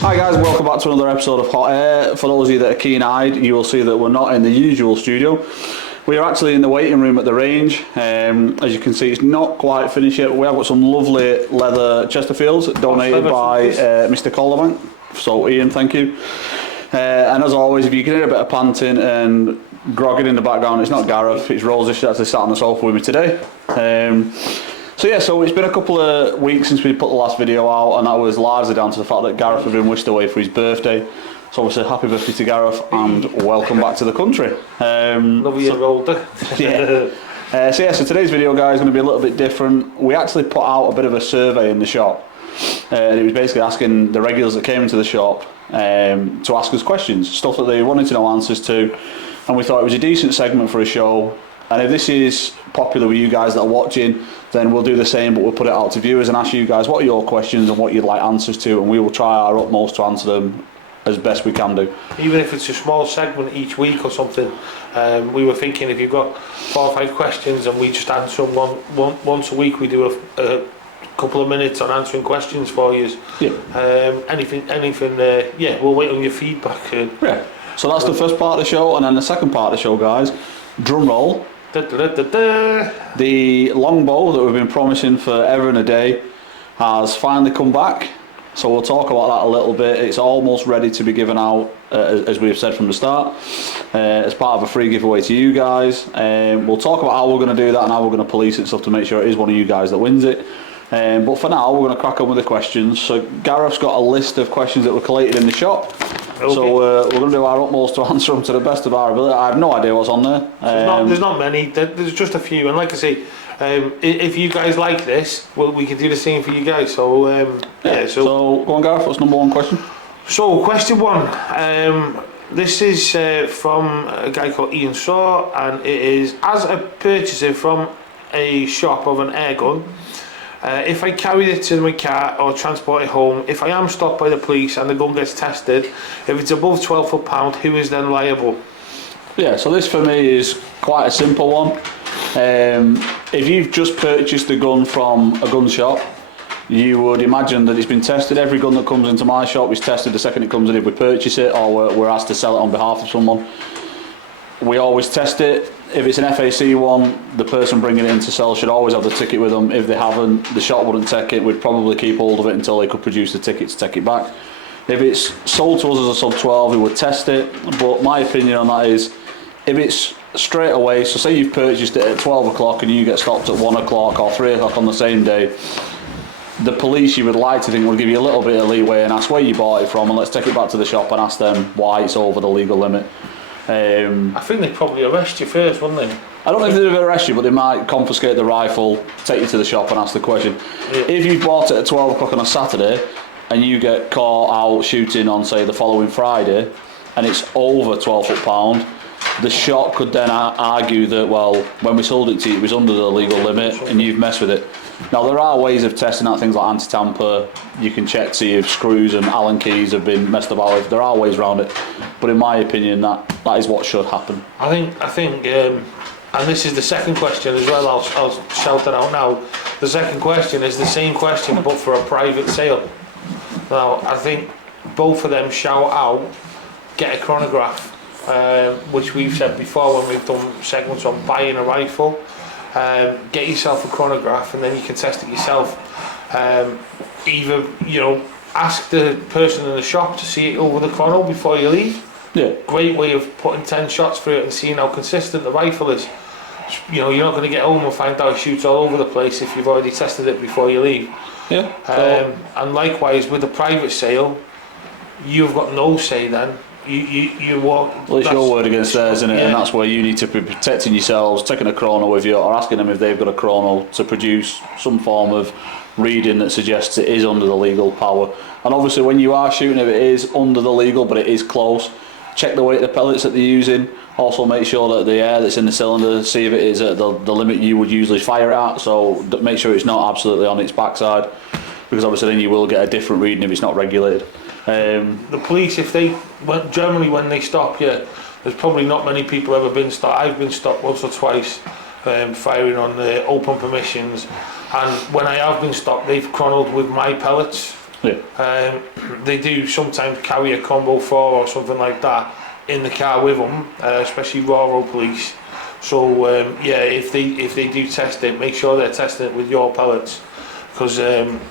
Hi guys, welcome back to another episode of Hot Air. For those of you that are keen-eyed, you will see that we're not in the usual studio. We are actually in the waiting room at the range. As you can see, it's not quite finished yet, but we have got some lovely leather Chesterfields donated by Mr. Calderbank. So Ian, thank you. And as always, if you can hear a bit of panting and grogging in the background, it's not Gareth, it's Rosie. She actually sat on the sofa with me today. So it's been a couple of weeks since we put the last video out, and that was largely down to the fact that Gareth had been wished away for his birthday. So obviously, happy birthday to Gareth, and welcome back to the country. Love a year older. So today's video, guys, is going to be a little bit different. We actually put out a bit of a survey in the shop, and it was basically asking the regulars that came into the shop to ask us questions, stuff that they wanted to know answers to, and we thought it was a decent segment for a show. And if this is popular with you guys that are watching, then we'll do the same, but we'll put it out to viewers and ask you guys what are your questions and what you'd like answers to, and we will try our utmost to answer them as best we can do. Even if it's a small segment each week or something, we were thinking if you've got 4 or 5 questions and we just answer them once a week, we do a couple of minutes on answering questions for you. Yeah. Anything. We'll wait on your feedback. Yeah. So that's the first part of the show, and then the second part of the show, guys. Drum roll. The longbow that we've been promising forever and a day has finally come back, so we'll talk about that a little bit. It's almost ready to be given out, as we've said from the start, as part of a free giveaway to you guys. We'll talk about how we're going to do that and how we're going to police it and stuff to make sure it is one of you guys that wins it. But for now, we're going to crack on with the questions. So Gareth's got a list of questions that were collated in the shop. Okay. So we're going to do our utmost to answer them to the best of our ability. I have no idea what's on there. There's not many. There's just a few. And like I say, if you guys like this, well, we can do the same for you guys. So So go on, Gareth. What's number one question? So question one. This is from a guy called Ian Shaw, and it is: as a purchaser from a shop of an air gun, if I carry it to my car or transport it home, if I am stopped by the police and the gun gets tested, if it's above 12 foot-pound, who is then liable? Yeah, so this for me is quite a simple one. If you've just purchased a gun from a gun shop, you would imagine that it's been tested. Every gun that comes into my shop is tested the second it comes in if we purchase it, or we're asked to sell it on behalf of someone. We always test it. If it's an FAC one, the person bringing it in to sell should always have the ticket with them. If they haven't, the shop wouldn't take it. We'd probably keep hold of it until they could produce the ticket to take it back. If it's sold to us as a sub 12, we would test it. But my opinion on that is, if it's straight away, so say you've purchased it at 12 o'clock and you get stopped at 1 o'clock or 3 o'clock on the same day, the police, you would like to think, will give you a little bit of leeway and ask where you bought it from, and let's take it back to the shop and ask them why it's over the legal limit. I think they'd probably arrest you first, wouldn't they? I don't know if they'd arrest you, but they might confiscate the rifle, take you to the shop and ask the question. Yeah. If you bought it at 12 o'clock on a Saturday and you get caught out shooting on, say, the following Friday, and it's over 12 foot-pound, the shop could then argue that, well, when we sold it to you, it was under the legal limit and you've messed with it. Now, there are ways of testing out things like anti-tamper. You can check to see if screws and Allen keys have been messed about with. There are ways around it, but in my opinion, that is what should happen. I think, and this is the second question as well. I'll shout it out now. The second question is the same question, but for a private sale. Now, I think both of them shout out, get a chronograph, which we've said before when we've done segments on buying a rifle. Get yourself a chronograph and then you can test it yourself. Either, ask the person in the shop to see it over the chrono before you leave. Yeah. Great way of putting 10 shots through it and seeing how consistent the rifle is. You're not going to get home and find out it shoots all over the place if you've already tested it before you leave. Yeah. And likewise with the private sale, you've got no say then. You walk. Well, it's your word against theirs, isn't it? Yeah. And that's where you need to be protecting yourselves, taking a chrono with you, or asking them if they've got a chrono to produce some form of reading that suggests it is under the legal power. And obviously, when you are shooting, if it is under the legal but it is close, check the weight of the pellets that they're using. Also, make sure that the air that's in the cylinder, see if it is at the limit you would usually fire at. So make sure it's not absolutely on its backside, because obviously then you will get a different reading if it's not regulated. The police, generally when they stop you, there's probably not many people ever been stopped. I've been stopped once or twice firing on the open permissions, and when I have been stopped, they've chronoed with my pellets. Yeah. They do sometimes carry a combo 4 or something like that in the car with them, especially rural police. So yeah, if they do test it, make sure they're testing it with your pellets, because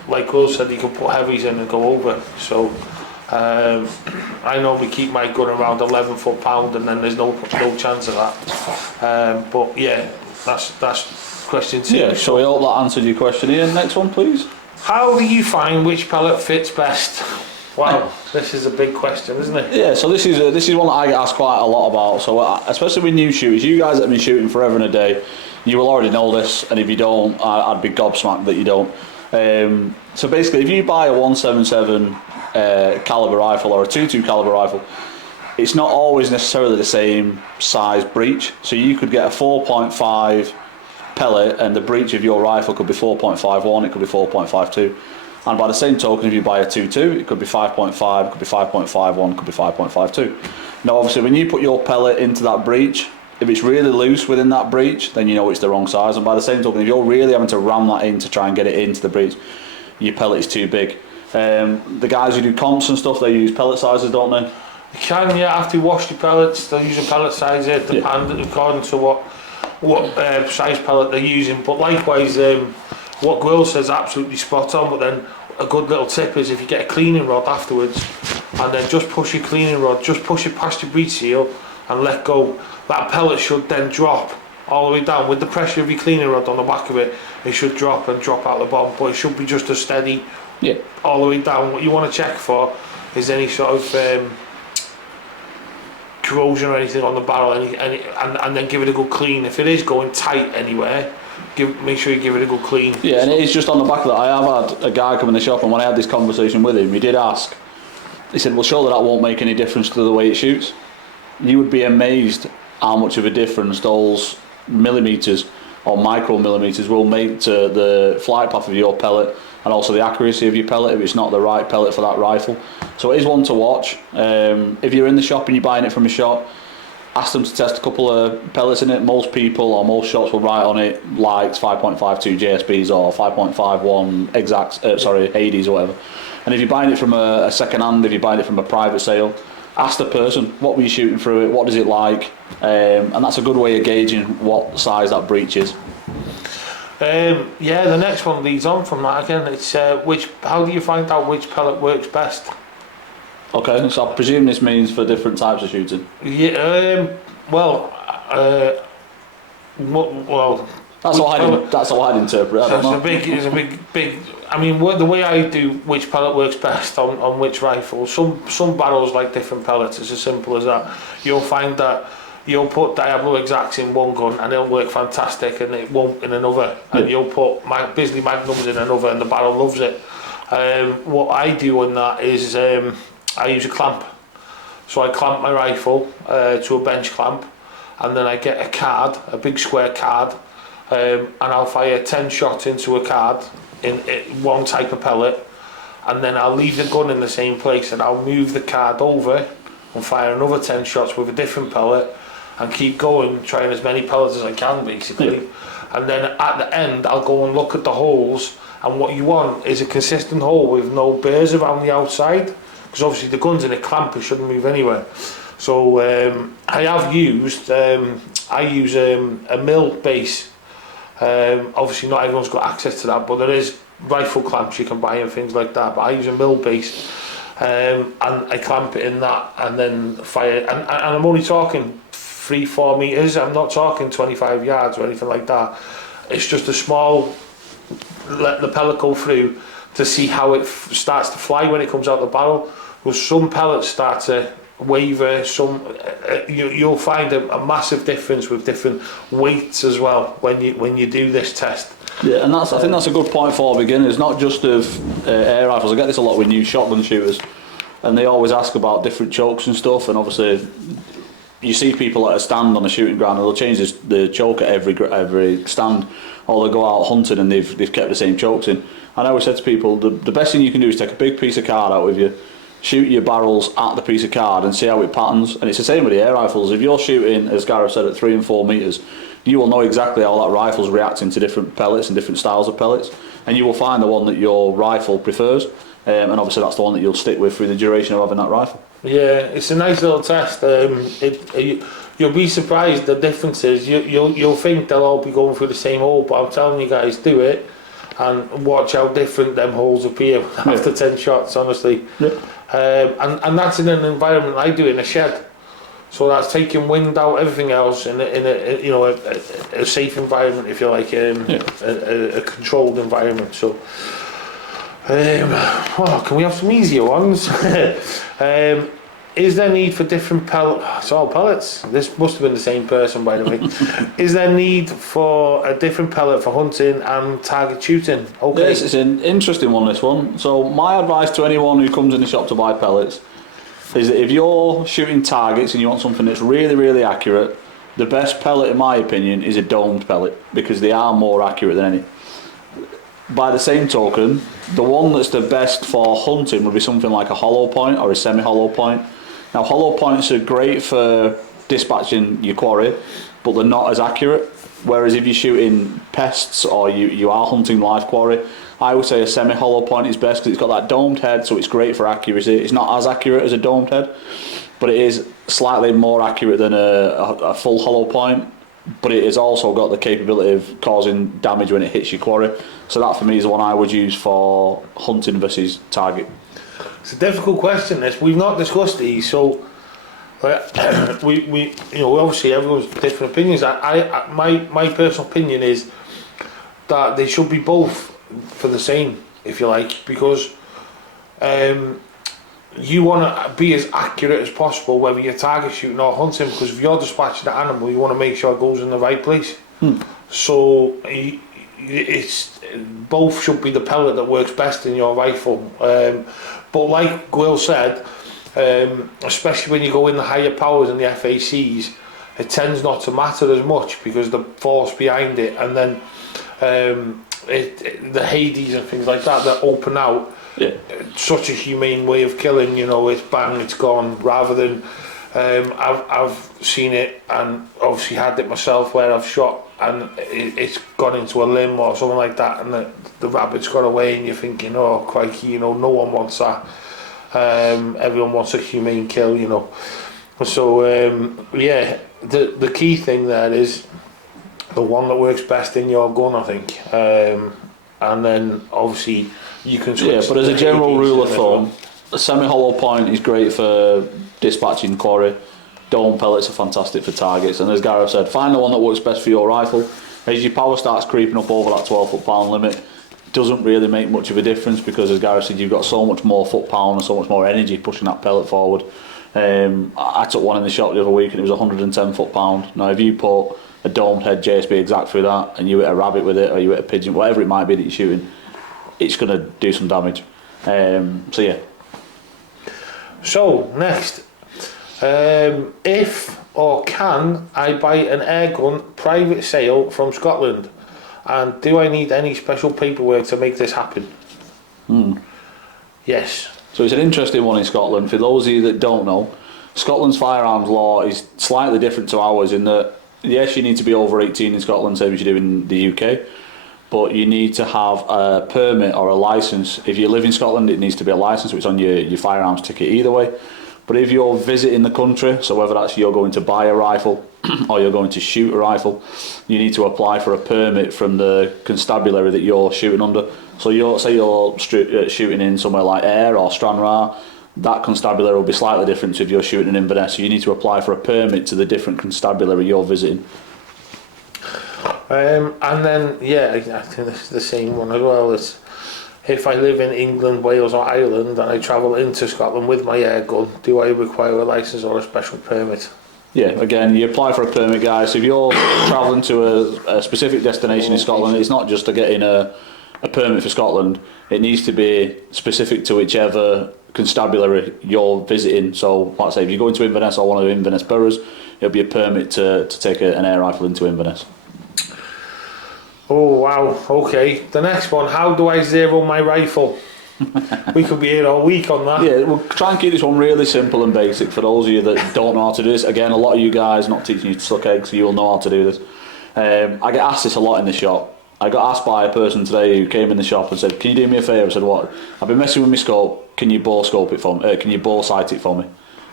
like Will said, you can put heavies in and go over. So I normally keep my gun around 11 foot-pound, and then there's no chance of that. But yeah, that's question 2. Yeah, so we hope that answered your question. Ian, next one please. How do you find which pellet fits best? Wow, this is a big question, isn't it? Yeah, so this is one that I get asked quite a lot about. So especially with new shooters, you guys that have been shooting forever and a day, you will already know this. And if you don't, I'd be gobsmacked that you don't. So basically, if you buy a 177 caliber rifle or a 22 caliber rifle, it's not always necessarily the same size breech. So you could get a 4.5 pellet, and the breech of your rifle could be 4.51, it could be 4.52. And by the same token, if you buy a 2.2, it could be 5.5, it could be 5.51, it could be 5.52. Now obviously when you put your pellet into that breech, if it's really loose within that breech, then you know it's the wrong size. And by the same token, if you're really having to ram that in to try and get it into the breech, your pellet is too big. The guys who do comps and stuff, they use pellet sizes, don't they? You can, yeah, after you wash your pellets, they'll use a pellet size here, according to what size pellet they're using. But likewise, what Will says absolutely spot on. But then a good little tip is if you get a cleaning rod afterwards, and then just push your cleaning rod, just push it past your breech seal and let go. That pellet should then drop all the way down with the pressure of your cleaning rod on the back of it. It should drop and drop out the bottom, but it should be just a steady, all the way down. What you want to check for is any sort of corrosion or anything on the barrel, and then give it a good clean. If it is going tight anywhere, make sure you give it a good clean. Yeah, and it is just on the back of that. I have had a guy come in the shop, and when I had this conversation with him, he did ask, he said, well, surely that won't make any difference to the way it shoots. You would be amazed how much of a difference those millimetres or micromillimetres will make to the flight path of your pellet, and also the accuracy of your pellet if it's not the right pellet for that rifle. So it is one to watch. If you're in the shop and you're buying it from a shop, ask them to test a couple of pellets in it. Most people or most shops will write on it lights 5.52 JSBs or 5.51 exacts, Hades or whatever. And if you're buying it from a second hand, if you're buying it from a private sale, ask the person, what were you shooting through it, what does it like, and that's a good way of gauging what size that breech is. Yeah, the next one leads on from that again. It's how do you find out which pellet works best? Okay, so I presume this means for different types of shooting. Yeah, well, that's what I'd interpret. It's a big. I mean, the way I do which pellet works best on which rifle. Some barrels like different pellets. It's as simple as that. You'll find that you'll put Diablo Exacts in one gun and it'll work fantastic, and it won't in another. And you'll put Bisley Magnums in another, and the barrel loves it. What I do on that is I use a clamp. So I clamp my rifle to a bench clamp, and then I get a card, a big square card, and I'll fire 10 shots into a card in one type of pellet, and then I'll leave the gun in the same place, and I'll move the card over and fire another 10 shots with a different pellet, and keep going, trying as many pellets as I can basically. And then at the end I'll go and look at the holes, and what you want is a consistent hole with no burrs around the outside, because obviously the gun's in a clamp, it shouldn't move anywhere. So I have used I use a mill base. Obviously not everyone's got access to that, but there is rifle clamps you can buy and things like that, but I use a mill base, and I clamp it in that and then fire, and I'm only talking 3-4 meters. I'm not talking 25 yards or anything like that. It's just a small, let the pellet go through to see how it starts to fly when it comes out the barrel. Well, some pellets start to waver, you'll find a massive difference with different weights as well when you do this test. Yeah, and I think that's a good point for beginners, not just of air rifles. I get this a lot with new shotgun shooters, and they always ask about different chokes and stuff, and obviously you see people at a stand on a shooting ground and they'll change the choke at every stand, or they'll go out hunting and they've kept the same chokes in. And I always said to people, the best thing you can do is take a big piece of card out with you, shoot your barrels at the piece of card and see how it patterns. And it's the same with the air rifles. If you're shooting, as Gareth said, at 3 and 4 meters, you will know exactly how that rifle's reacting to different pellets and different styles of pellets. and you will find the one that your rifle prefers, and obviously that's the one that you'll stick with through the duration of having that rifle. Yeah, it's a nice little test. You'll be surprised the differences. You'll think they'll all be going through the same hole, but I'm telling you guys, do it and watch how different them holes appear after 10 shots, honestly. Yeah. And that's in an environment I do in a shed. So that's taking wind out, everything else in a safe environment, if you like, a controlled environment. So, can we have some easier ones? Is there need for different it's all pellets. This must have been the same person, by the way. Is there need for a different pellet for hunting and target shooting? Okay. This is an interesting one, this one. So my advice to anyone who comes in the shop to buy pellets is that if you're shooting targets and you want something that's really, really accurate, the best pellet, in my opinion, is a domed pellet, because they are more accurate than any. By the same token, the one that's the best for hunting would be something like a hollow point or a semi-hollow point. Now, hollow points are great for dispatching your quarry, but they're not as accurate. Whereas if you're shooting pests or you are hunting live quarry, I would say a semi-hollow point is best because it's got that domed head, so it's great for accuracy. It's not as accurate as a domed head, but it is slightly more accurate than a full hollow point. But it has also got the capability of causing damage when it hits your quarry. So that for me is the one I would use for hunting versus target. It's a difficult question. This we've not discussed these, so we obviously everyone's different opinions. My personal opinion is that they should be both for the same, if you like, because you want to be as accurate as possible whether you're target shooting or hunting, because if you're dispatching the animal, you want to make sure it goes in the right place. So it's both should be the pellet that works best in your rifle, but like Will said, especially when you go in the higher powers and the FACs, it tends not to matter as much because the force behind it, and then the Hades and things like that open out. Yeah. Such a humane way of killing, it's bang, it's gone, rather than I've seen it and obviously had it myself where I've shot and it's gone into a limb or something like that, and the rabbit's got away, and you're thinking, oh crikey, no one wants that. Everyone wants a humane kill, So the key thing there is the one that works best in your gun, I think, and then obviously you can switch. Yeah, but as a general rule of thumb, a semi-hollow point is great for dispatching quarry. Dome pellets are fantastic for targets, and as Gareth said, find the one that works best for your rifle. As your power starts creeping up over that 12 foot-pound limit, it doesn't really make much of a difference, because as Gareth said, you've got so much more foot-pound and so much more energy pushing that pellet forward. I took one in the shop the other week and it was 110 foot-pound. Now if you put a domed head JSB exact through that and you hit a rabbit with it, or you hit a pigeon, whatever it might be that you're shooting, it's going to do some damage. So yeah. So next, if or can I buy an airgun private sale from Scotland, and do I need any special paperwork to make this happen? Yes. So it's an interesting one in Scotland. For those of you that don't know, Scotland's firearms law is slightly different to ours in that, yes, you need to be over 18 in Scotland, same as you do in the UK, but you need to have a permit or a licence. If you live in Scotland, it needs to be a licence, which is on your firearms ticket either way. But if you're visiting the country, so whether that's you're going to buy a rifle or you're going to shoot a rifle, you need to apply for a permit from the constabulary that you're shooting under. So say you're shooting in somewhere like Ayr or Stranraer, that constabulary will be slightly different to if you're shooting in Inverness. So you need to apply for a permit to the different constabulary you're visiting. And then, I think it's the same one as well. It's if I live in England, Wales or Ireland and I travel into Scotland with my air gun, do I require a licence or a special permit? Yeah, again, you apply for a permit, guys. If you're travelling to a specific destination in Scotland, it's not just to get in a permit for Scotland. It needs to be specific to whichever constabulary you're visiting. So, like I say, if you go into Inverness or one of the Inverness boroughs, it'll be a permit to take an air rifle into Inverness. Oh wow, okay. The next one, how do I zero my rifle? We could be here all week on that. Yeah, we'll try and keep this one really simple and basic for those of you that don't know how to do this. Again, a lot of you guys, not teaching you to suck eggs, so you'll know how to do this. I get asked this a lot in the shop. I got asked by a person today who came in the shop and said, "Can you do me a favour?" I said, "What?" "I've been messing with my scope. Can you bore scope it for me? Can you bore sight it for me?"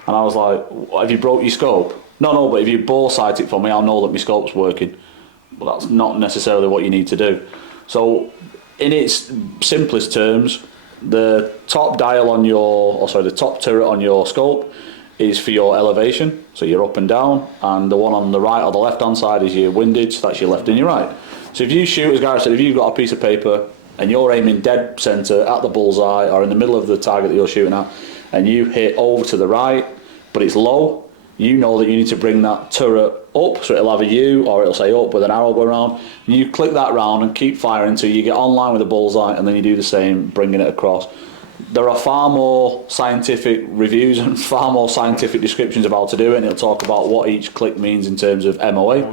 And I was like, "Have you broke your scope?" No, but if you bore sight it for me, I'll know that my scope's working." Well, that's not necessarily what you need to do. So, in its simplest terms, the top dial on the top turret on your scope is for your elevation, so you're up and down, and the one on the right or the left hand side is your windage, so that's your left and your right. So if you shoot, as Gareth said, if you've got a piece of paper and you're aiming dead centre at the bullseye or in the middle of the target that you're shooting at, and you hit over to the right, but it's low, you know that you need to bring that turret up, so it'll have a U or it'll say up with an arrow going around. And you click that round and keep firing until you get on line with the bullseye, and then you do the same, bringing it across. There are far more scientific reviews and far more scientific descriptions of how to do it, and it'll talk about what each click means in terms of MOA.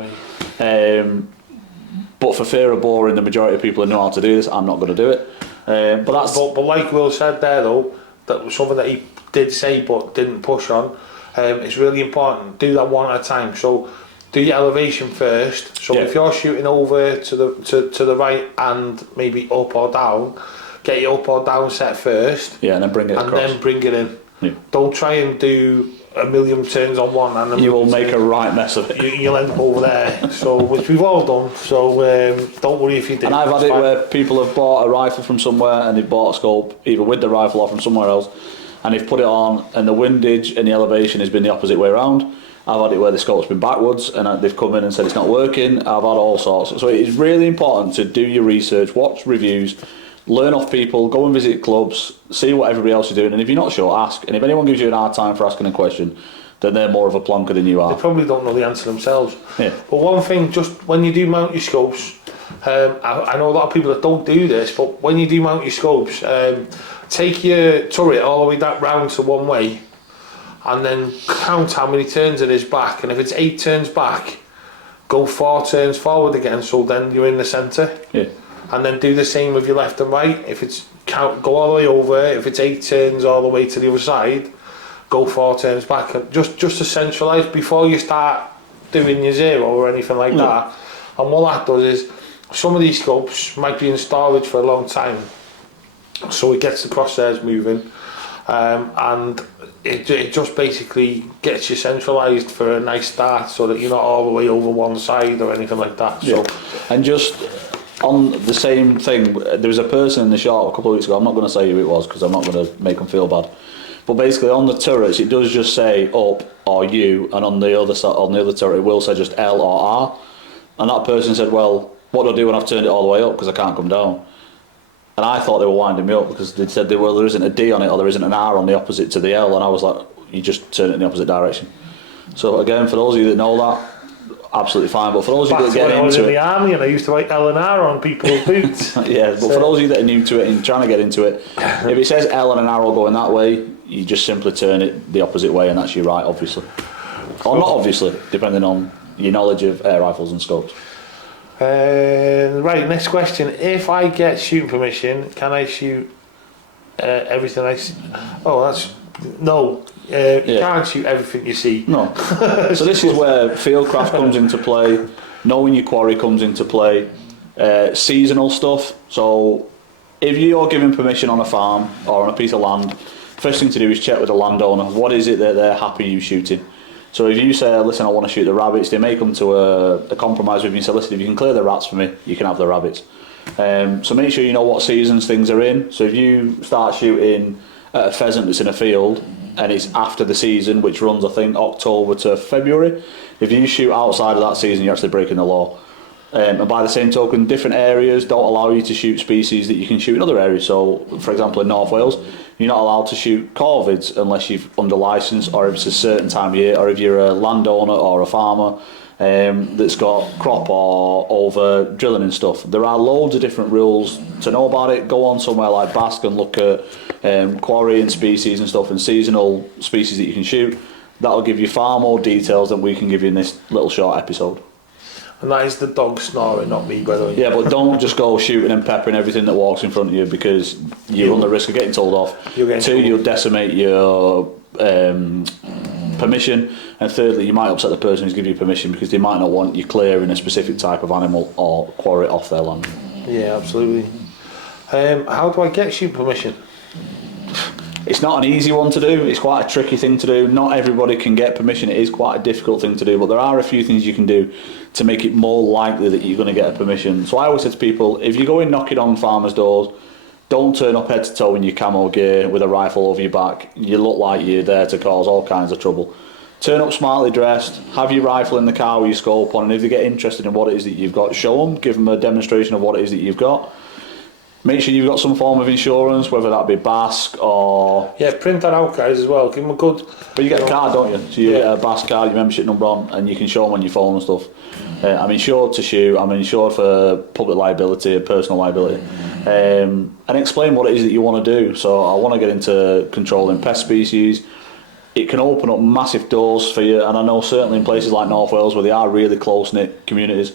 But for fear of boring the majority of people who know how to do this, I'm not going to do it. But like Will said there though, that was something that he did say but didn't push on. It's really important. Do that one at a time. So do your elevation first. So if you're shooting over to the right and maybe up or down, get your up or down set first. Yeah, and then bring it across. And then bring it in. Yeah. Don't try and do a million turns on one, and you will make a right mess of it. You'll end up over there. So, which we've all done. So don't worry if you do. And I've had it where people have bought a rifle from somewhere and they've bought a scope either with the rifle or from somewhere else, and they've put it on, and the windage and the elevation has been the opposite way around. I've had it where the scope's been backwards and they've come in and said it's not working. I've had all sorts. So it is really important to do your research, watch reviews, learn off people, go and visit clubs, see what everybody else is doing, and if you're not sure, ask. And if anyone gives you an hard time for asking a question, then they're more of a plonker than you are. They probably don't know the answer themselves. Yeah. But one thing, just when you do mount your scopes, I know a lot of people that don't do this, but when you do mount your scopes, take your turret all the way that round to one way, and then count how many turns it is back. And if it's 8 turns back, go 4 turns forward again, so then you're in the centre. Yeah. And then do the same with your left and right. If it's go all the way over. If it's 8 turns all the way to the other side, go 4 turns back. And just to centralise before you start doing your zero or anything like that. And what that does is, some of these scopes might be in storage for a long time, so it gets the crosshairs moving, and it just basically gets you centralised for a nice start, so that you're not all the way over one side or anything like that. So, and just on the same thing, there was a person in the shop a couple of weeks ago. I'm not going to say who it was because I'm not going to make them feel bad. But basically, on the turrets, it does just say up or U, and on the other side, on the other turret, it will say just L or R. And that person said, "Well, what do I do when I've turned it all the way up because I can't come down?" And I thought they were winding me up because they said, "Well, there isn't a D on it or there isn't an R on the opposite to the L," and I was like, "You just turn it in the opposite direction." So again, for those of you that know that, absolutely fine. But for those of you that get into it, in the army, and I used to write L and R on people's boots. yeah. But for those of you that are new to it and trying to get into it, if it says L and an arrow going that way, you just simply turn it the opposite way, and that's your right, obviously, or not obviously, depending on your knowledge of air rifles and scopes. Right, next question. If I get shooting permission, can I shoot everything I see? Oh, that's... No. You can't shoot everything you see. No. So this is where fieldcraft comes into play, knowing your quarry comes into play, seasonal stuff. So if you're given permission on a farm or on a piece of land, first thing to do is check with the landowner. What is it that they're happy you shooting? So if you say, "Listen, I want to shoot the rabbits," they may come to a compromise with you and say, "Listen, if you can clear the rats for me, you can have the rabbits." So make sure you know what seasons things are in. So if you start shooting at a pheasant that's in a field and it's after the season, which runs, I think, October to February, if you shoot outside of that season, you're actually breaking the law. And by the same token, different areas don't allow you to shoot species that you can shoot in other areas. So, for example, in North Wales, you're not allowed to shoot corvids unless you're under licence, or if it's a certain time of year, or if you're a landowner or a farmer that's got crop or over drilling and stuff. There are loads of different rules to know about it. Go on somewhere like Basque and look at quarry and species and stuff and seasonal species that you can shoot. That'll give you far more details than we can give you in this little short episode. And that is the dog snoring, not me, by the way. Yeah, but don't just go shooting and peppering everything that walks in front of you, because you run the risk of getting told off. Two, you'll decimate your permission, and thirdly, you might upset the person who's giving you permission because they might not want you clearing a specific type of animal or quarry off their land. Yeah, absolutely. How do I get shoot permission? It's not an easy one to do. It's quite a tricky thing to do. Not everybody can get permission. It is quite a difficult thing to do, but there are a few things you can do to make it more likely that you're going to get a permission. So I always say to people, if you go in knocking on farmers' doors, don't turn up head to toe in your camo gear with a rifle over your back. You look like you're there to cause all kinds of trouble. Turn up smartly dressed, have your rifle in the car with your scope on, and if they get interested in what it is that you've got, show them, give them a demonstration of what it is that you've got. Make sure you've got some form of insurance, whether that be BASC or... Yeah, print that out, guys, as well. Give them a good... But you get a card, don't you? So you get a BASC card, your membership number on, and you can show them on your phone and stuff. I'm insured to shoot, I'm insured for public liability and personal liability. And explain what it is that you want to do. So I want to get into controlling pest species. It can open up massive doors for you, and I know certainly in places like North Wales where they are really close-knit communities,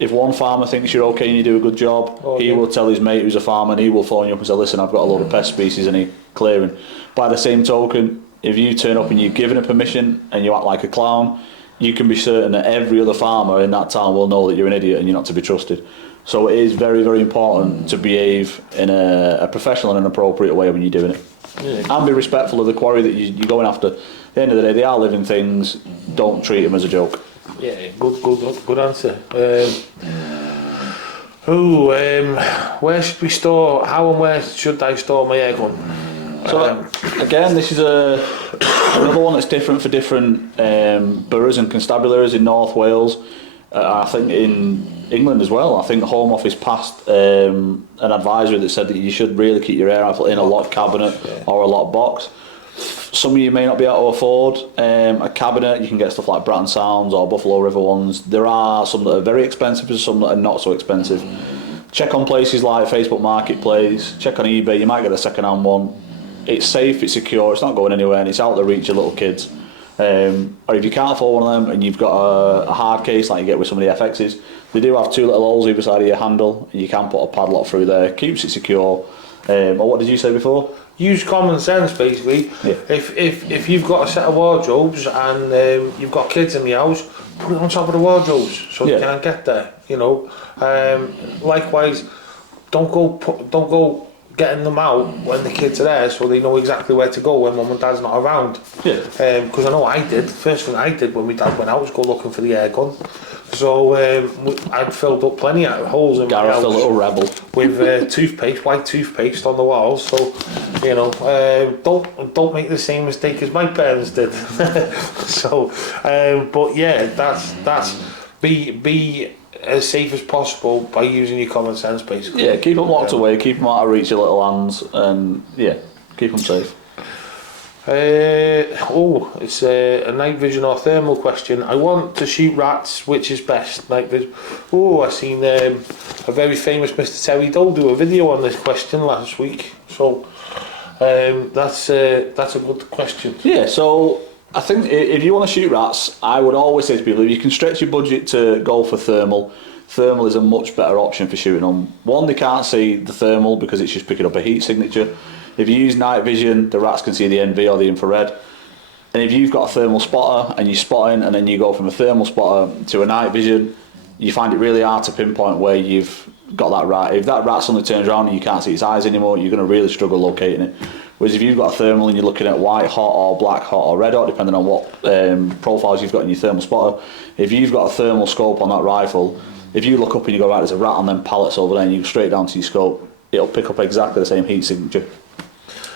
if one farmer thinks you're okay and you do a good job, he will tell his mate who's a farmer and he will phone you up and say, listen, I've got a load of pest species and he's clearing. By the same token, if you turn up and you're given a permission and you act like a clown, you can be certain that every other farmer in that town will know that you're an idiot and you're not to be trusted. So it is very, very important to behave in a professional and an appropriate way when you're doing it. Yeah. And be respectful of the quarry that you're going after. At the end of the day, they are living things. Don't treat them as a joke. Yeah, good answer. Where should we store? How and where should I store my air gun? So again, this is another one that's different for different boroughs and constabularies in North Wales. I think in England as well. I think the Home Office passed an advisory that said that you should really keep your air rifle in a locked cabinet or a locked box. Some of you may not be able to afford a cabinet. You can get stuff like Bratton Sounds or Buffalo River ones. There are some that are very expensive and some that are not so expensive. Check on places like Facebook Marketplace, check on eBay, you might get a second-hand one. It's safe, it's secure, it's not going anywhere, and it's out to reach your little kids. Or if you can't afford one of them and you've got a hard case like you get with some of the FXs, they do have two little holes either side of your handle, and you can put a padlock through there, keeps it secure. Or what did you say before? Use common sense, basically. Yeah. If you've got a set of wardrobes and you've got kids in the house, put it on top of the wardrobes so they can't get there. You know. Likewise, don't go getting them out when the kids are there, so they know exactly where to go when mum and dad's not around. Yeah. Because I know I did. The first thing I did when my dad went out was go looking for the air gun. So I'd filled up plenty of holes in my house. The little rebel. With toothpaste, white toothpaste on the walls. So, you know, don't make the same mistake as my parents did. So, but yeah, that's be as safe as possible by using your common sense, basically. Yeah, keep them locked away, keep them out of reach of little hands, and yeah, keep them safe. It's a night vision or thermal question. I want to shoot rats, which is best? Night vision. I seen a very famous Mr. Terry Dole do a video on this question last week. So that's a good question. Yeah, so I think if you want to shoot rats, I would always say to people, if you can stretch your budget to go for thermal is a much better option for shooting them. One, they can't see the thermal because it's just picking up a heat signature. If you use night vision, the rats can see the NV or the infrared. And if you've got a thermal spotter and you're spotting and then you go from a thermal spotter to a night vision, you find it really hard to pinpoint where you've got that rat. If that rat suddenly turns around and you can't see its eyes anymore, you're going to really struggle locating it. Whereas if you've got a thermal and you're looking at white hot or black hot or red hot, depending on what profiles you've got in your thermal spotter, if you've got a thermal scope on that rifle, if you look up and you go, right, there's a rat on them pallets over there, and you go straight down to your scope, it'll pick up exactly the same heat signature.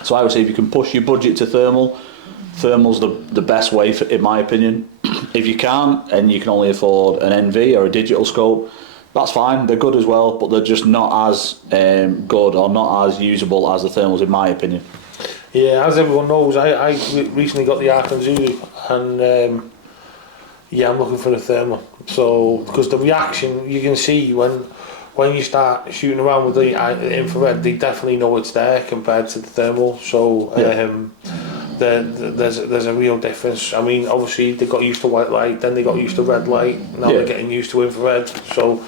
So I would say if you can push your budget to thermal's the best way, in my opinion. If you can't, and you can only afford an NV or a digital scope, that's fine, they're good as well, but they're just not as good or not as usable as the thermals, in my opinion. Yeah, as everyone knows, I recently got the Arken Zulu, and I'm looking for the thermal. So, because the reaction you can see when you start shooting around with the infrared, they definitely know it's there compared to the thermal. So, there's a real difference. I mean, obviously they got used to white light, then they got used to red light. Now they're getting used to infrared. So.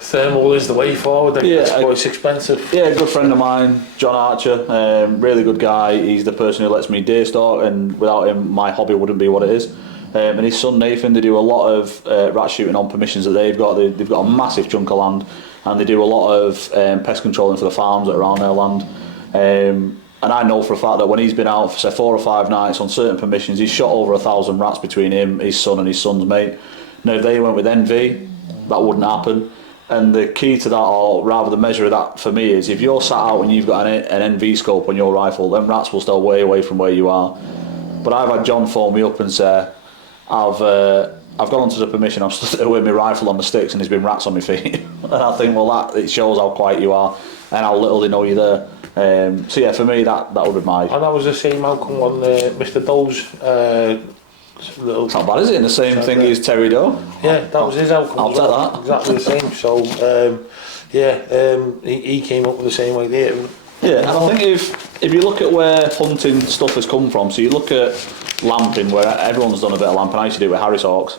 Thermal is the way forward. It's expensive. Yeah, a good friend of mine, John Archer, really good guy. He's the person who lets me deer stalk, and without him, my hobby wouldn't be what it is. And his son Nathan, they do a lot of rat shooting on permissions that they've got. They've got a massive chunk of land, and they do a lot of pest controlling for the farms that are around their land. And I know for a fact that when he's been out for say 4 or 5 nights on certain permissions, he's shot over 1,000 rats between him, his son and his son's mate. Now if they went with NV, that wouldn't happen. And the key to that, or rather the measure of that for me, is if you're sat out and you've got an NV scope on your rifle, then rats will stay way away from where you are. But I've had John phone me up and say, I've gone onto the permission, I'm stood there with my rifle on the sticks and there's been rats on my feet. And I think, well, it shows how quiet you are and how little they know you're there. So yeah, for me that would be my. And that was the same outcome on Mr. Doe's little. It's not bad, is it? And the same thing as Terry Doe. Yeah, that was his outcome. I'll take that. Exactly the same. So he came up with the same idea. Yeah, and I think if you look at where hunting stuff has come from, so you look at lamping, where everyone's done a bit of lamping. I used to do it with Harris Hawks.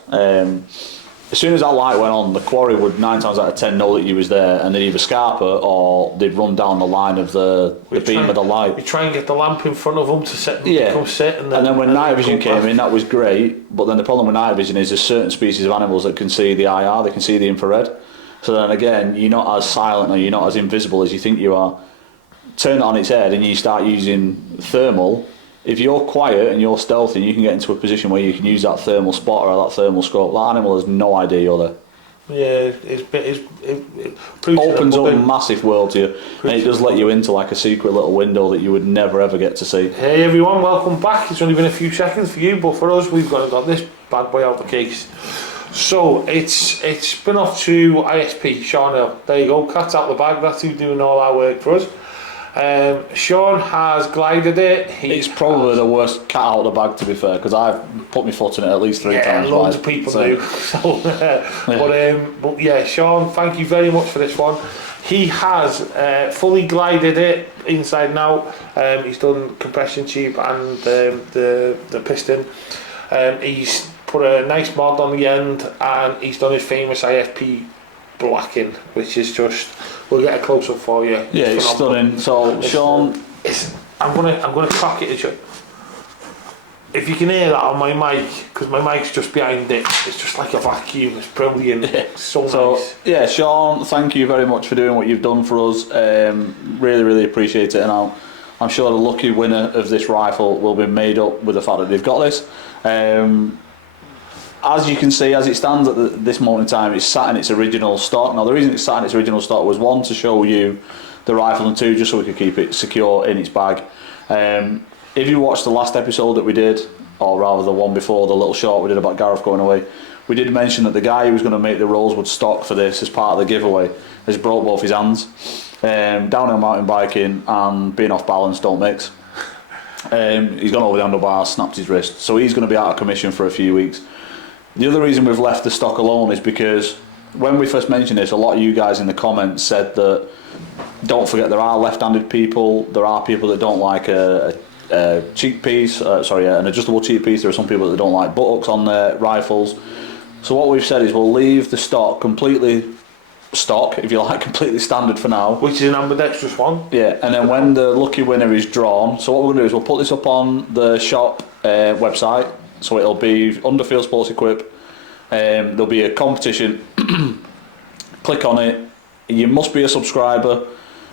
As soon as that light went on, the quarry would 9 times out of 10 know that you was there, and they'd either scarper or they'd run down the line of the beam of the light. We try and get the lamp in front of them to set them yeah. to come sit, and then when night vision came in, that was great. But then the problem with night vision is there's certain species of animals that can see the IR, they can see the infrared. So then again, you're not as silent or you're not as invisible as you think you are. Turn it on its head and you start using thermal. If you're quiet and you're stealthy, you can get into a position where you can use that thermal spotter or that thermal scope. That animal has no idea you're there. Yeah, it opens up a massive world to you, and it does let you into like a secret little window that you would never ever get to see. Hey everyone, welcome back. It's only been a few seconds for you, but for us, we've got this bad boy out the case. So it's been off to ISP, Sean Hill. There you go, cat's out the bag. That's who's doing all our work for us. Sean has glided it. It's probably the worst cat out of the bag, to be fair, because I've put my foot in it at least 3 times. Yeah, loads of people do. So, but yeah, Sean, thank you very much for this one. He has fully glided it inside and out. He's done compression tube and the piston. He's put a nice mod on the end, and he's done his famous IFP blacking, which is just, we'll get a close up for you. Yeah, it's stunning. So Sean, I'm gonna crack it. If you can hear that on my mic, because my mic's just behind it, it's just like a vacuum. It's brilliant. It's so nice. Yeah, Sean, thank you very much for doing what you've done for us. Really appreciate it, and I'm sure the lucky winner of this rifle will be made up with the fact that they've got this. As you can see, as it stands at this moment in time, it's sat in its original stock. Now, the reason it's sat in its original stock was 1, to show you the rifle, and 2, just so we could keep it secure in its bag. If you watched the last episode that we did, or rather the one before, the little short we did about Gareth going away, we did mention that the guy who was going to make the Rosewood stock for this as part of the giveaway has broke both his hands. Downhill mountain biking and being off balance don't mix. He's gone over the handlebars, snapped his wrist, so he's going to be out of commission for a few weeks. The other reason we've left the stock alone is because when we first mentioned this, a lot of you guys in the comments said that don't forget there are left-handed people, there are people that don't like a cheek piece, an adjustable cheek piece, there are some people that don't like buttocks on their rifles. So what we've said is we'll leave the stock completely stock, if you like, completely standard for now. Which is an ambidextrous one. Yeah, and then when the lucky winner is drawn, so what we're going to do is we'll put this up on the shop website. So it'll be under Field Sports Equip. There'll be a competition. Click on it. You must be a subscriber.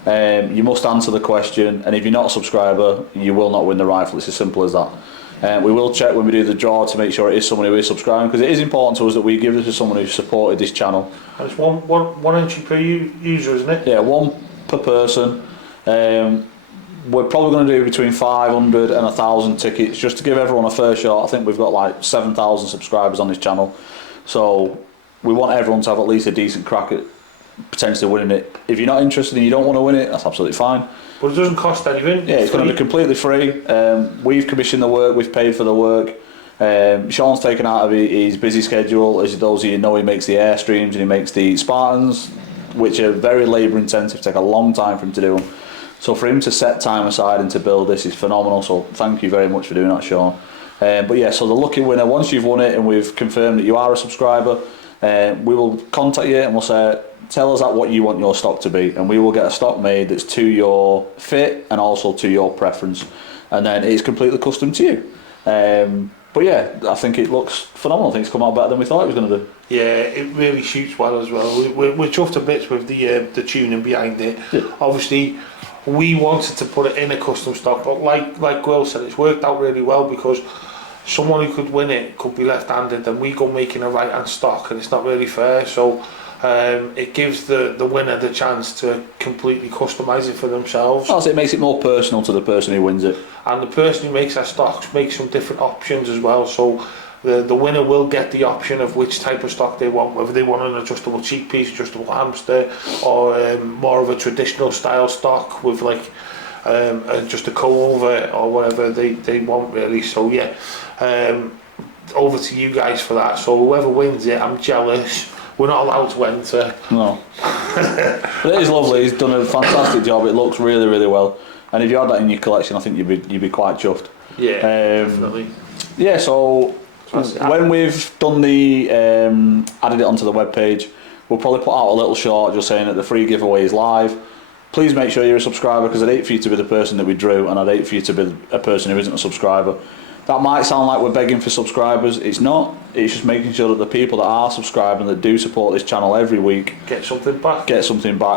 You must answer the question, and if you're not a subscriber, you will not win the rifle. It's as simple as that. We will check when we do the draw to make sure it is someone who is subscribing, because it is important to us that we give this to someone who's supported this channel. And it's one entry per user, isn't it? Yeah, 1 per person. We're probably going to do between 500 and 1,000 tickets just to give everyone a fair shot. I think we've got like 7,000 subscribers on this channel, so we want everyone to have at least a decent crack at potentially winning it. If you're not interested and you don't want to win it, that's absolutely fine. But it doesn't cost anything. Yeah, it's going to be completely free. We've commissioned the work, we've paid for the work. Sean's taken out of his busy schedule. As those of you know, he makes the Airstreams and he makes the Spartans, which are very labour intensive, take a long time for him to do them. So for him to set time aside and to build this is phenomenal, so thank you very much for doing that, Sean. But yeah, so the lucky winner, once you've won it and we've confirmed that you are a subscriber, we will contact you and we'll say, tell us what you want your stock to be, and we will get a stock made that's to your fit and also to your preference, and then it's completely custom to you. But yeah, I think it looks phenomenal. I think it's come out better than we thought it was going to do. Yeah, it really shoots well as well. We're chuffed to bits with the tuning behind it. Yeah. Obviously, we wanted to put it in a custom stock, but like Will said, it's worked out really well because someone who could win it could be left-handed, and we go making a right-hand stock, and it's not really fair. So it gives the winner the chance to completely customise it for themselves. Also, it makes it more personal to the person who wins it. And the person who makes their stocks makes some different options as well. So the winner will get the option of which type of stock they want, whether they want an adjustable cheek piece, adjustable hamster, or more of a traditional style stock with like just a comb over it or whatever they want really. So yeah, over to you guys for that. So whoever wins it, I'm jealous. We're not allowed to enter. No. But it is lovely. He's done a fantastic job. It looks really, really well. And if you had that in your collection, I think you'd be quite chuffed. Yeah, definitely. Yeah, so when we've done the added it onto the webpage, we'll probably put out a little short just saying that the free giveaway is live. Please make sure you're a subscriber, because I'd hate for you to be the person that we drew, and I'd hate for you to be a person who isn't a subscriber. That might sound like we're begging for subscribers. It's not. It's just making sure that the people that are subscribing, that do support this channel every week, Get something back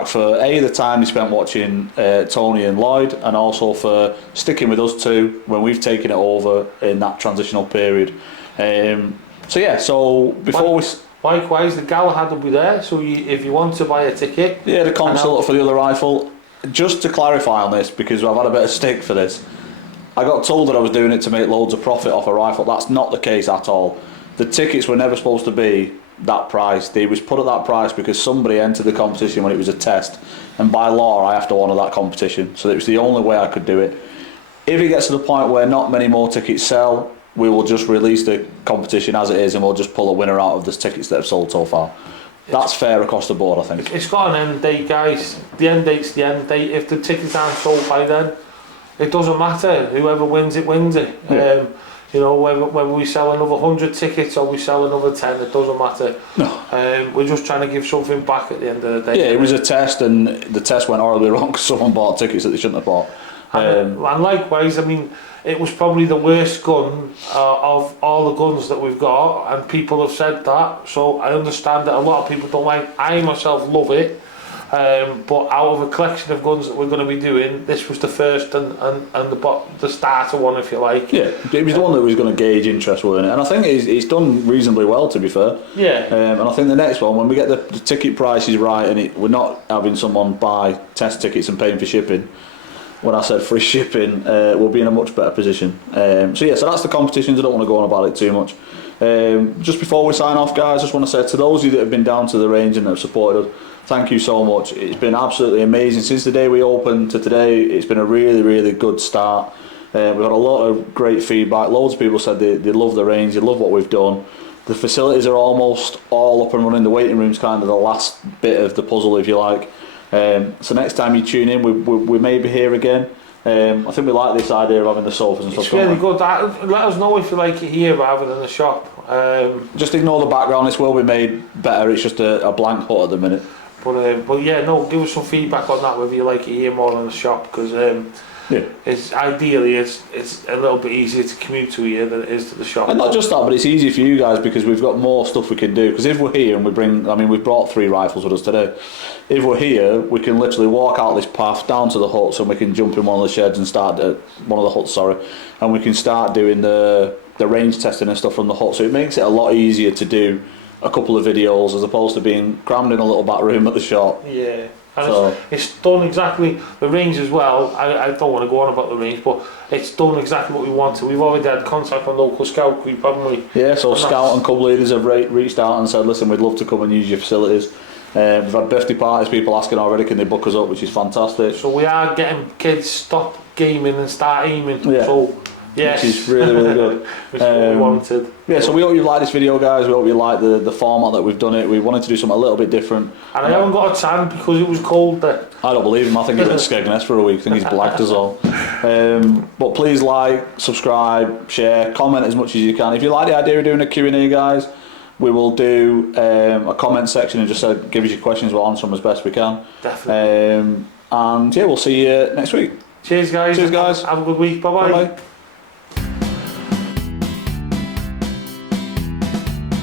for the time they spent watching Tony and Lloyd, and also for sticking with us too when we've taken it over in that transitional period. So before Likewise, the Galahad will be there, so if you want to buy a ticket... Yeah, the console for the other rifle. Just to clarify on this, because I've had a bit of stick for this, I got told that I was doing it to make loads of profit off a rifle. That's not the case at all. The tickets were never supposed to be that price. They was put at that price because somebody entered the competition when it was a test, and by law I have to honour that competition, so it was the only way I could do it. If it gets to the point where not many more tickets sell, we will just release the competition as it is, and we'll just pull a winner out of the tickets that have sold so far. That's fair across the board, I think. It's got an end date, guys. The end date's the end date. If the tickets aren't sold by then, it doesn't matter. Whoever wins it, wins it. Yeah. Whether we sell another 100 tickets or we sell another 10, it doesn't matter. No. We're just trying to give something back at the end of the day. Yeah, it was a test, and the test went horribly wrong because someone bought tickets that they shouldn't have bought. And likewise, I mean, it was probably the worst gun of all the guns that we've got, and people have said that, so I understand that a lot of people don't like. I myself love it, but out of a collection of guns that we're going to be doing, this was the first and the starter one, if you like. Yeah, it was the one that was going to gauge interest, wasn't it? And I think it's done reasonably well, to be fair. Yeah. And I think the next one, when we get the ticket prices right, and we're not having someone buy test tickets and paying for shipping, when I said free shipping, we'll be in a much better position. So that's the competitions. I don't want to go on about it too much. Just before we sign off, guys, I just want to say to those of you that have been down to the range and have supported us, thank you so much. It's been absolutely amazing. Since the day we opened to today, it's been a really, really good start. We've had a lot of great feedback. Loads of people said they love the range, they love what we've done. The facilities are almost all up and running. The waiting room's kind of the last bit of the puzzle, if you like. So next time you tune in, we may be here again. I think we like this idea of having the sofas and stuff. It's really good. Let us know if you like it here rather than the shop. Just ignore the background. This will be made better. It's just a blank hut at the minute. But yeah, no, give us some feedback on that, whether you like it here more than the shop, because it's ideally it's a little bit easier to commute to here than it is to the shop. And not just that, but it's easier for you guys because we've got more stuff we can do. Because if we're here and we've brought 3 rifles with us today. If we're here, we can literally walk out this path down to the huts, and we can jump in one of the sheds and start one of the huts, and we can start doing the range testing and stuff from the hut. So it makes it a lot easier to do a couple of videos as opposed to being crammed in a little back room at the shop. Yeah. And it's done exactly, the range as well. I don't want to go on about the range, but it's done exactly what we wanted. We've already had contact from local Scout Group, haven't we? Yeah, so Scout and club leaders have reached out and said, listen, we'd love to come and use your facilities. We've had birthday parties, people asking already, can they book us up, which is fantastic. So we are getting kids stop gaming and start aiming. Yeah. So, yes. Which is really, really good. Which is what we wanted. Yeah, so we hope you like this video, guys. We hope you like the format that we've done it. We wanted to do something a little bit different. And I haven't got a tan because it was cold there. I don't believe him. I think he's been Skegness for a week. I think he's blacked us all. But please like, subscribe, share, comment as much as you can. If you like the idea of doing a Q&A, guys, we will do a comment section and just give us your questions. We'll answer them as best we can. Definitely. And yeah, we'll see you next week. Cheers, guys. Cheers, guys. Have a good week. Bye-bye. Bye-bye.